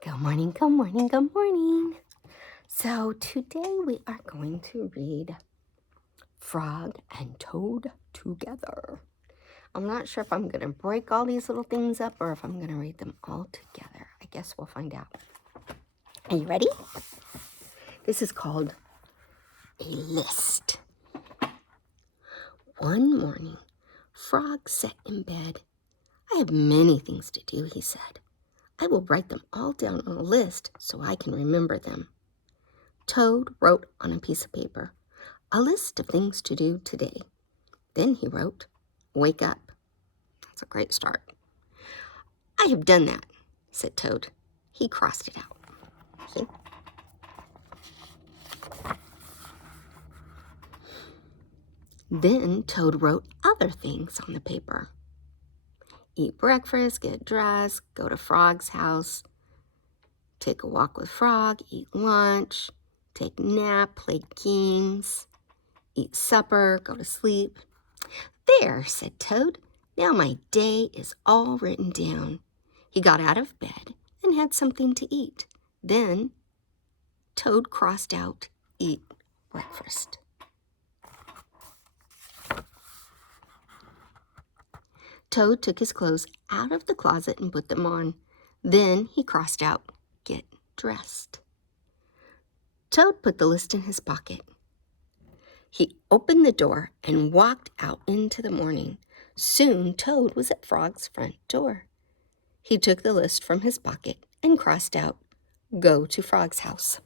Good morning, good morning, good morning. So today we are going to read Frog and Toad Together. I'm not sure if I'm going to break all these little things up or if I'm going to read them all together. I guess we'll find out. Are you ready? This is called A List. One morning, Frog sat in bed. I have many things to do, he said. I will write them all down on a list so I can remember them. Toad wrote on a piece of paper, a list of things to do today. Then he wrote, wake up. That's a great start. I have done that, said Toad. He crossed it out. See? Then Toad wrote other things on the paper. Eat breakfast, get dressed, go to Frog's house, take a walk with Frog, eat lunch, take a nap, play games, eat supper, go to sleep. There, said Toad. Now my day is all written down. He got out of bed and had something to eat. Then Toad crossed out, eat breakfast. Toad took his clothes out of the closet and put them on. Then he crossed out, get dressed. Toad put the list in his pocket. He opened the door and walked out into the morning. Soon Toad was at Frog's front door. He took the list from his pocket and crossed out, go to Frog's house.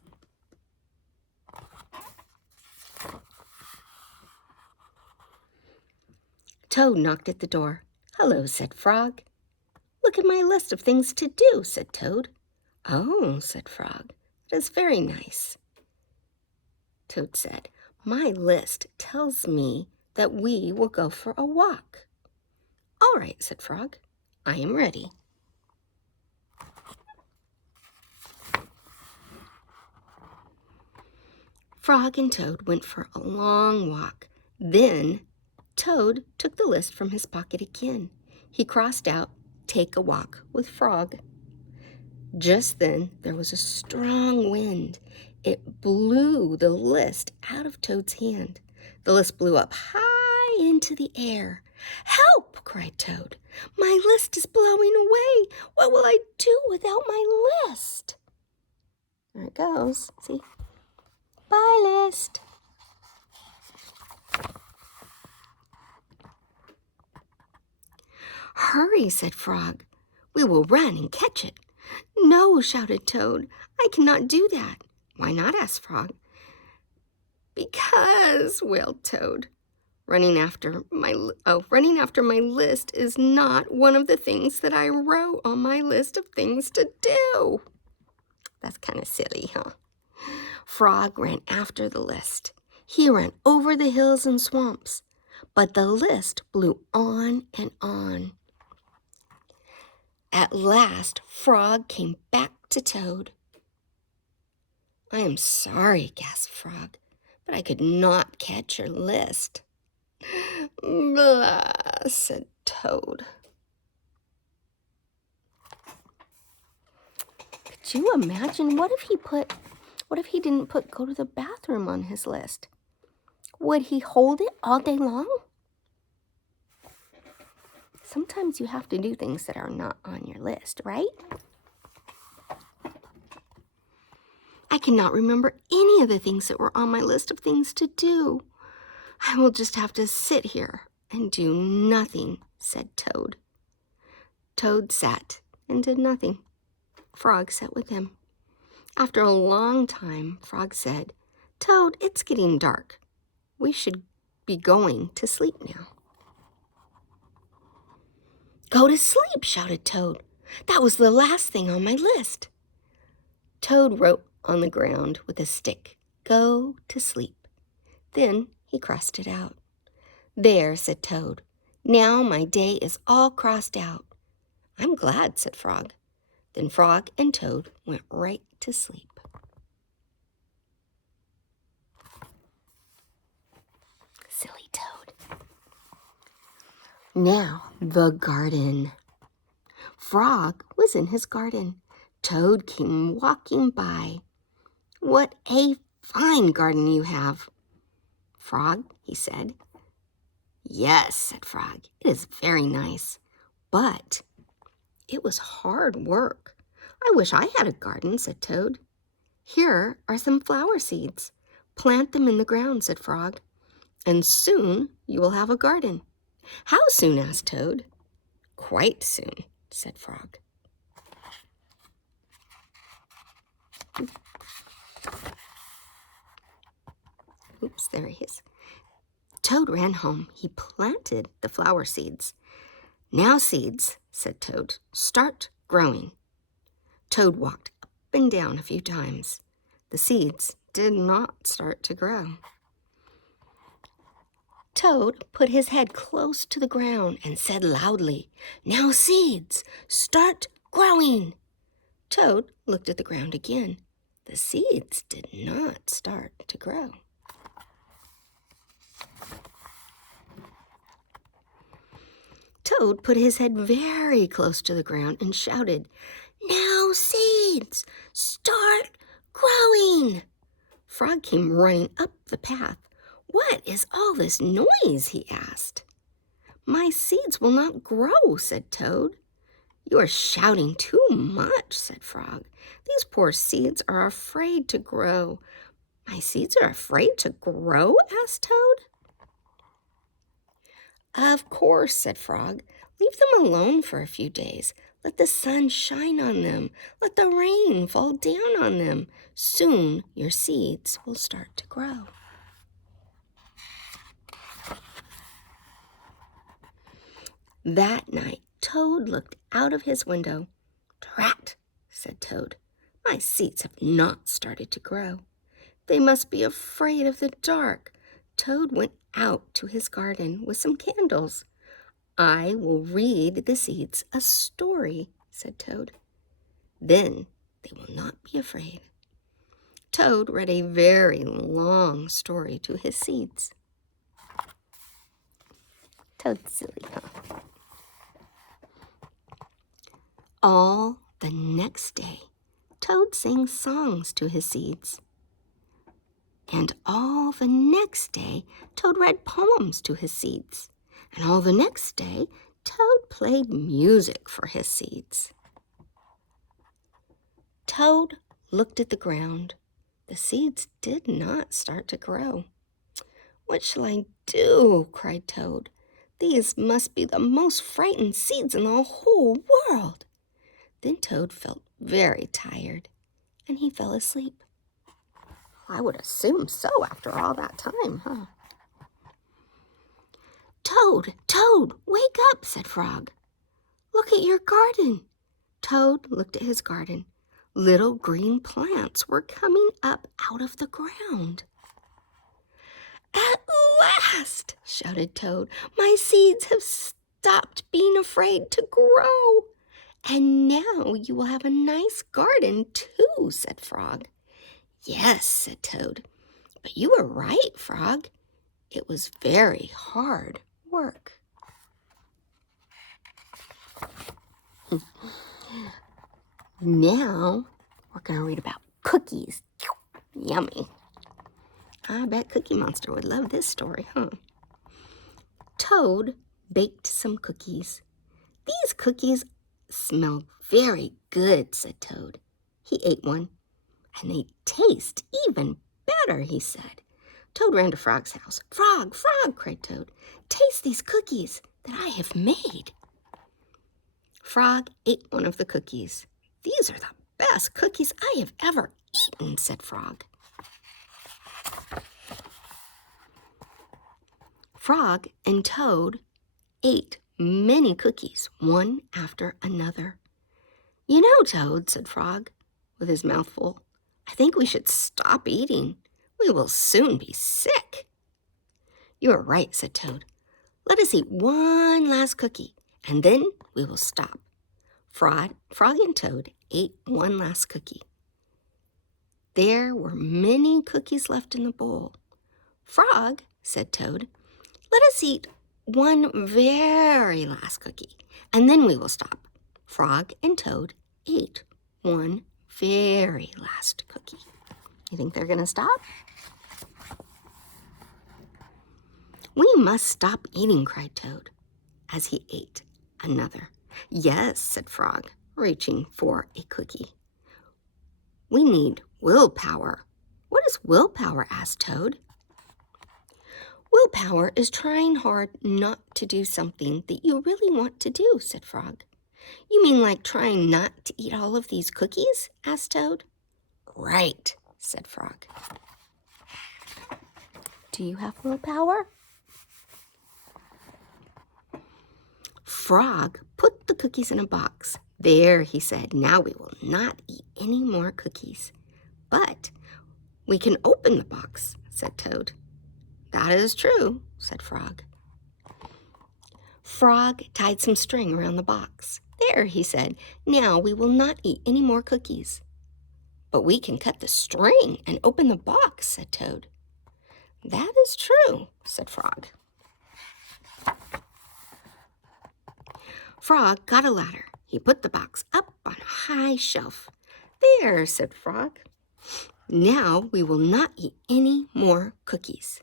Toad knocked at the door. Hello, said Frog. Look at my list of things to do, said Toad. Oh, said Frog, that is very nice. Toad said, my list tells me that we will go for a walk. All right, said Frog, I am ready. Frog and Toad went for a long walk. Then Toad took the list from his pocket again. He crossed out, take a walk with Frog. Just then, there was a strong wind. It blew the list out of Toad's hand. The list blew up high into the air. Help! Cried Toad. My list is blowing away. What will I do without my list? There it goes. See? Bye, list. Hurry, said Frog. We will run and catch it. No, shouted Toad. I cannot do that. Why not? Asked Frog. Because, wailed Toad. Running after my list is not one of the things that I wrote on my list of things to do. That's kind of silly, huh? Frog ran after the list. He ran over the hills and swamps, but the list blew on and on. At last, Frog came back to Toad. I am sorry, gasped Frog, but I could not catch your list. Blah, said Toad. Could you imagine? What if he didn't put go to the bathroom on his list? Would he hold it all day long? Sometimes you have to do things that are not on your list, right? I cannot remember any of the things that were on my list of things to do. I will just have to sit here and do nothing, said Toad. Toad sat and did nothing. Frog sat with him. After a long time, Frog said, Toad, it's getting dark. We should be going to sleep now. Go to sleep, shouted Toad. That was the last thing on my list. Toad wrote on the ground with a stick, go to sleep. Then he crossed it out. There, said Toad. Now my day is all crossed out. I'm glad, said Frog. Then Frog and Toad went right to sleep. Silly Toad. Now, the garden. Frog was in his garden. Toad came walking by. "What a fine garden you have, Frog," he said. "Yes," said Frog, "it is very nice, but it was hard work." "I wish I had a garden," said Toad. "Here are some flower seeds. Plant them in the ground," said Frog, "and soon you will have a garden." "How soon?" asked Toad. "Quite soon," said Frog. Oops, there he is. Toad ran home. He planted the flower seeds. "Now, seeds," said Toad, "start growing." Toad walked up and down a few times. The seeds did not start to grow. Toad put his head close to the ground and said loudly, "Now, seeds, start growing." Toad looked at the ground again. The seeds did not start to grow. Toad put his head very close to the ground and shouted, "Now, seeds, start growing." Frog came running up the path. "What is all this noise?" he asked. "My seeds will not grow," said Toad. "You are shouting too much," said Frog. "These poor seeds are afraid to grow." "My seeds are afraid to grow?" asked Toad. "Of course," said Frog. "Leave them alone for a few days. Let the sun shine on them. Let the rain fall down on them. Soon your seeds will start to grow." That night, Toad looked out of his window. "Drat," said Toad. "My seeds have not started to grow. They must be afraid of the dark." Toad went out to his garden with some candles. "I will read the seeds a story," said Toad. "Then they will not be afraid." Toad read a very long story to his seeds. Toad's silly, huh? All the next day, Toad sang songs to his seeds. And all the next day, Toad read poems to his seeds. And all the next day, Toad played music for his seeds. Toad looked at the ground. The seeds did not start to grow. "What shall I do?" cried Toad. "These must be the most frightened seeds in the whole world." Then Toad felt very tired, and he fell asleep. I would assume so after all that time, huh? "Toad, Toad, wake up," said Frog. "Look at your garden." Toad looked at his garden. Little green plants were coming up out of the ground. "At last," shouted Toad, "my seeds have stopped being afraid to grow." "And now you will have a nice garden too," said Frog. "Yes," said Toad, "but you were right, Frog. It was very hard work." Now we're going to read about cookies. Yummy. I bet Cookie Monster would love this story, huh? Toad baked some cookies. "These cookies smell very good," said Toad. He ate one. "And they taste even better," he said. Toad ran to Frog's house. "Frog, Frog," cried Toad, "taste these cookies that I have made." Frog ate one of the cookies. "These are the best cookies I have ever eaten," said Frog. Frog and Toad ate many cookies, one after another. "You know, Toad," said Frog, with his mouth full, "I think we should stop eating. We will soon be sick." "You are right," said Toad. "Let us eat one last cookie, and then we will stop." Frog and Toad ate one last cookie. There were many cookies left in the bowl. "Frog," said Toad, "let us eat one very last cookie, and then we will stop." Frog and Toad ate one very last cookie. You think they're going to stop? We must stop eating, cried Toad, as he ate another. Yes, said Frog, reaching for a cookie. We need willpower. What is willpower? Asked Toad. Willpower is trying hard not to do something that you really want to do, said Frog. You mean like trying not to eat all of these cookies? Asked Toad. Right, said Frog. Do you have willpower? Frog put the cookies in a box. There, he said, now we will not eat any more cookies. But we can open the box, said Toad. That is true, said Frog. Frog tied some string around the box. There, he said, now we will not eat any more cookies. But we can cut the string and open the box, said Toad. That is true, said Frog. Frog got a ladder. He put the box up on a high shelf. There, said Frog. Now we will not eat any more cookies.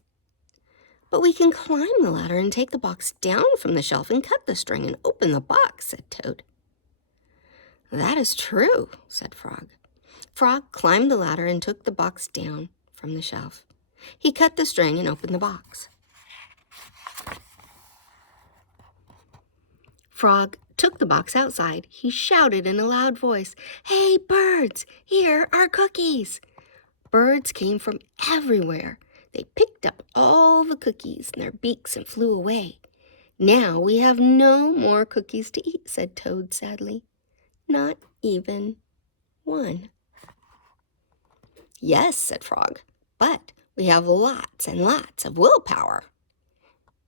But we can climb the ladder and take the box down from the shelf and cut the string and open the box, said Toad. That is true, said Frog. Frog climbed the ladder and took the box down from the shelf. He cut the string and opened the box. Frog took the box outside. He shouted in a loud voice, "Hey, birds, here are cookies!" Birds came from everywhere. They picked up all the cookies in their beaks and flew away. Now we have no more cookies to eat, said Toad sadly. Not even one. Yes, said Frog, but we have lots and lots of willpower.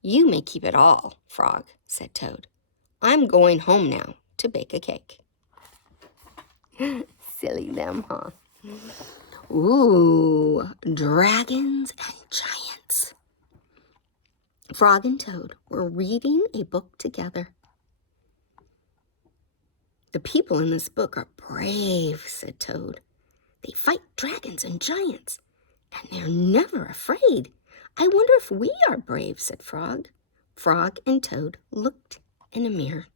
You may keep it all, Frog, said Toad. I'm going home now to bake a cake. Silly them, huh? Ooh, dragons and giants. Frog and Toad were reading a book together. The people in this book are brave, said Toad. They fight dragons and giants, and they're never afraid. I wonder if we are brave, said Frog. Frog and Toad looked in a mirror.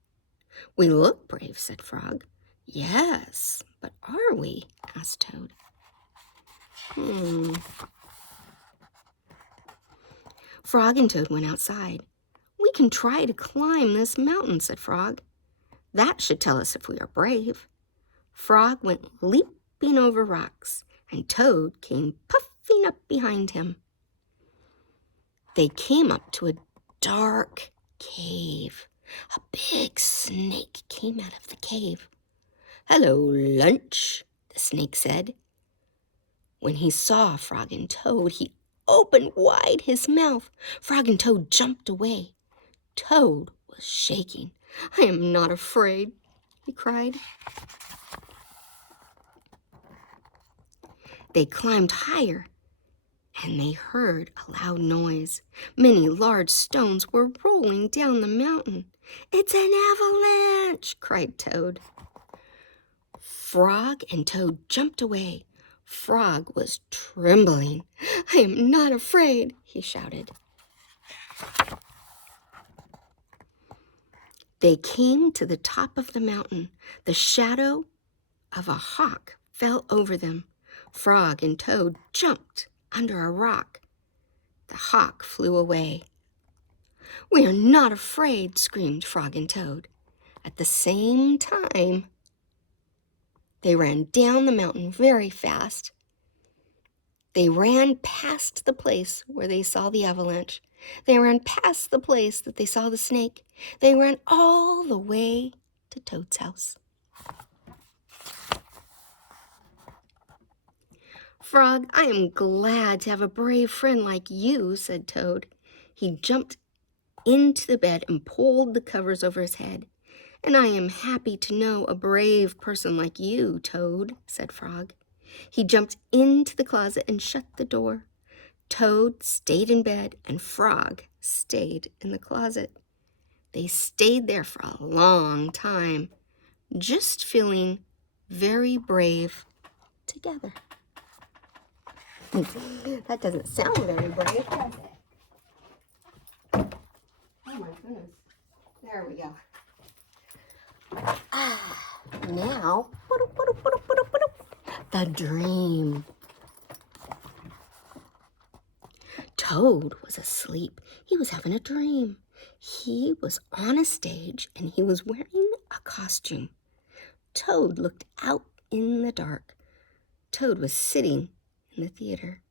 We look brave, said Frog. Yes, but are we? Asked Toad. Frog and Toad went outside. We can try to climb this mountain, said Frog. That should tell us if we are brave. Frog went leaping over rocks, and Toad came puffing up behind him. They came up to a dark cave. A big snake came out of the cave. "Hello, lunch," the snake said. When he saw Frog and Toad, he opened wide his mouth. Frog and Toad jumped away. Toad was shaking. "I am not afraid," he cried. They climbed higher, and they heard a loud noise. Many large stones were rolling down the mountain. "It's an avalanche!" cried Toad. Frog and Toad jumped away. Frog was trembling. "I am not afraid," he shouted. They came to the top of the mountain. The shadow of a hawk fell over them. Frog and Toad jumped under a rock. The hawk flew away. "We are not afraid," screamed Frog and Toad. At the same time, they ran down the mountain very fast. They ran past the place where they saw the avalanche. They ran past the place that they saw the snake. They ran all the way to Toad's house. "Frog, I am glad to have a brave friend like you," said Toad. He jumped into the bed and pulled the covers over his head. "And I am happy to know a brave person like you, Toad," said Frog. He jumped into the closet and shut the door. Toad stayed in bed and Frog stayed in the closet. They stayed there for a long time, just feeling very brave together. That doesn't sound very brave, does it? Oh my goodness. There we go. Now, the dream. Toad was asleep. He was having a dream. He was on a stage and he was wearing a costume. Toad looked out in the dark. Toad was sitting in the theater.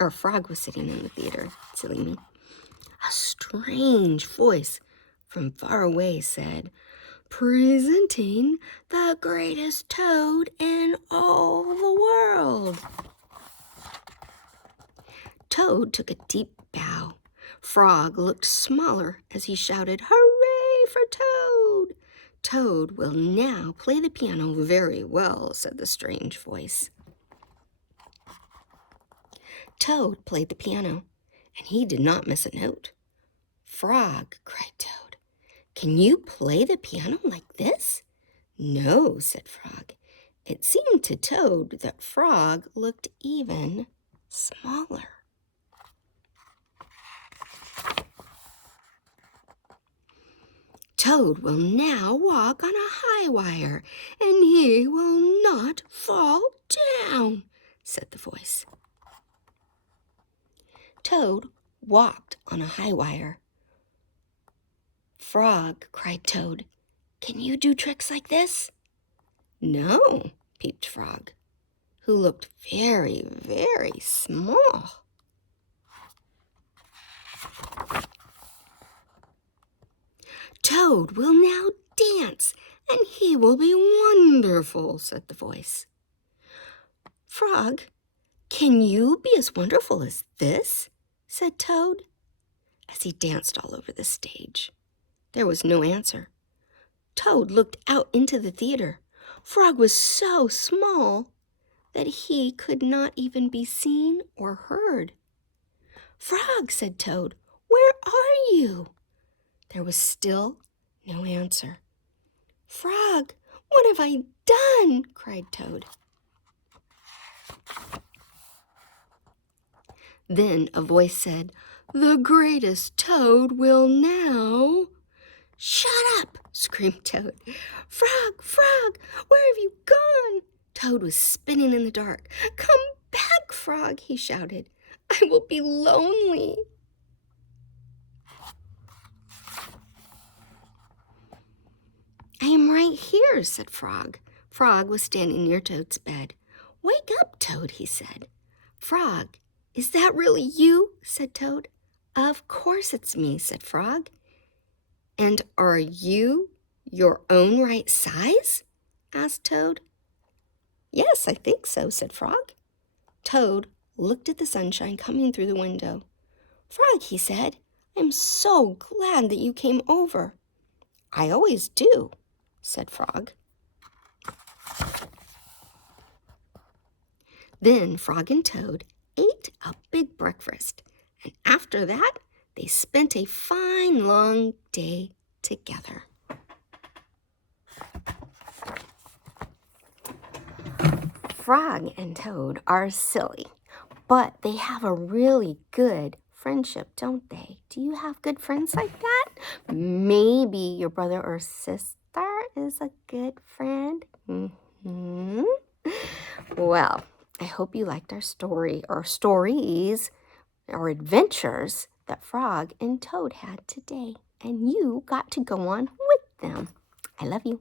Or Frog was sitting in the theater, silly me. A strange voice from far away said, "Presenting the greatest toad in all the world." Toad took a deep bow. Frog looked smaller as he shouted, "Hooray for Toad!" "Toad will now play the piano very well," said the strange voice. Toad played the piano, and he did not miss a note. "Frog," cried Toad, "can you play the piano like this?" "No," said Frog. It seemed to Toad that Frog looked even smaller. "Toad will now walk on a high wire, and he will not fall down," said the voice. Toad walked on a high wire. "Frog," cried Toad, "can you do tricks like this?" "No," peeped Frog, who looked very, very small. "Toad will now dance, and he will be wonderful," said the voice. "Frog, can you be as wonderful as this?" said Toad, as he danced all over the stage. There was no answer. Toad looked out into the theater. Frog was so small that he could not even be seen or heard. "Frog," said Toad, "where are you?" There was still no answer. "Frog, what have I done?" cried Toad. Then a voice said, "The greatest Toad will now—" "Shut up!" screamed Toad. "Frog, Frog, where have you gone?" Toad was spinning in the dark. "Come back, Frog," he shouted. "I will be lonely." "I am right here," said Frog. Frog was standing near Toad's bed. "Wake up, Toad," he said. "Frog, is that really you?" said Toad. "Of course it's me," said Frog. "And are you your own right size?" asked Toad. "Yes, I think so," said Frog. Toad looked at the sunshine coming through the window. "Frog," he said, "I'm so glad that you came over." "I always do," said Frog. Then Frog and Toad ate a big breakfast, and after that they spent a fine long day together. Frog and Toad are silly, but they have a really good friendship, don't they? Do you have good friends like that? Maybe your brother or sister is a good friend. Well, I hope you liked our story or stories or adventures that Frog and Toad had today, and you got to go on with them. I love you.